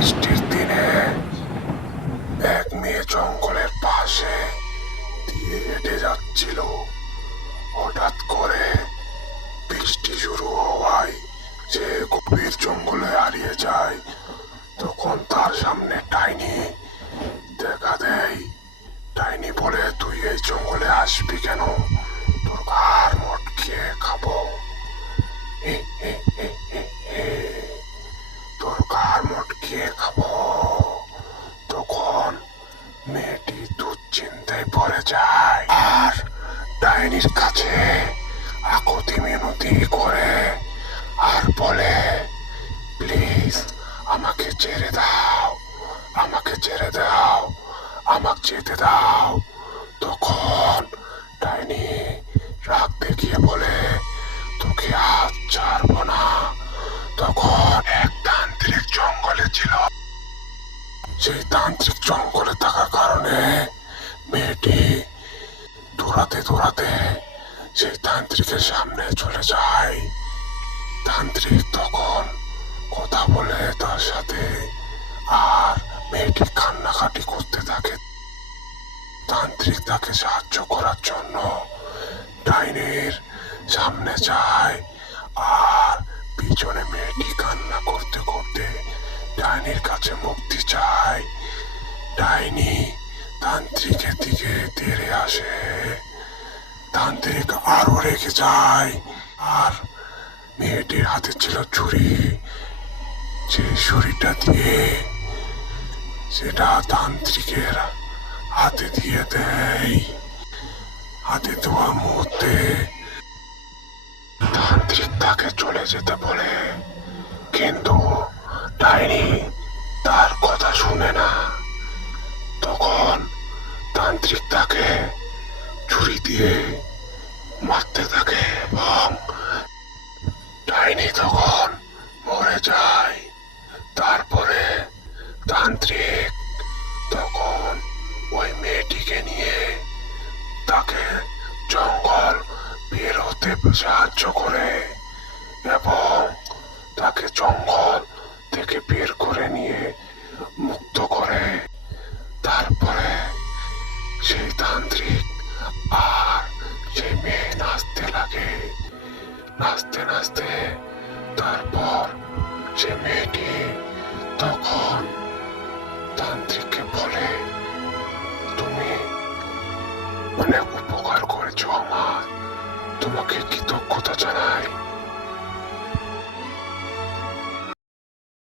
বৃষ্টির দিনে এক মেয়ে জঙ্গলের পাশে দিয়ে হেঁটে যাচ্ছিল। হঠাৎ করে বৃষ্টি শুরু হওয়ায় যে গভীর জঙ্গলে হারিয়ে যায়। তখন তার সামনে টাইনি দেখা দেয়। টাইনি বলে তুই এই জঙ্গলে আসবি কেন? তোর ঘাড় মটকিয়ে খাব। দুশ্চিন্তায় পড়ে যায়। আর ডাইনির কাছে আকুতি মিনতি করে আর বলে, প্লিজ আমাকে ছেড়ে দাও, আমাকে ছেড়ে দাও, আমাকে যেতে দাও। তখন ডাইনি রাগ দেখিয়ে বলে, তোকে হাত ছাড়বো না। তখন এক তান্ত্রিক জঙ্গলে ছিল। সেই তান্ত্রিক জঙ্গলে থাকার কারণে মেয়েটি দৌড়াতে দৌড়াতে সেই তান্ত্রিকের সামনে চলে যায়। তান্ত্রিক তখন কথা বলে তার সাথে আর মেয়েটি কান্নাকাটি করতে থাকে। তান্ত্রিক তাকে সাহায্য করার জন্য ডাইনের সামনে যায় আর পিছনে মেয়েটি কান্না করতে করতে ডাইনির কাছে মুক্তি চায়। ডাইনি তান্ত্রিকের দিকে তেড়ে আসে। তান্ত্রিক আরও রেগে যায়। আর মেয়েটির হাতে ছিল ছুরি। যে ছুরিটা দিয়ে সেটা তান্ত্রিকের হাতে দিয়ে দেয়। হাতে দেওয়া মুহূর্তে তান্ত্রিক তাকে চলে যেতে বলে। কিন্তু ডাইনি তার কথা শুনে না। তান্ত্রিক তাকে, ছুরি দিয়ে মারতে থাকে এবং ডাইনি তখন মরে যায়। তারপরে তান্ত্রিক তখন ওই মেয়েটিকে নিয়ে তাকে জঙ্গল বের হতে সাহায্য করে এবং তাকে জঙ্গল লাগে নাচতে নাচতে তারপর যে মেয়েটি তখন তান্ত্রিককে বলে, তুমি অনেক উপকার করেছ আমার। তোমাকে কৃতজ্ঞতা জানাই।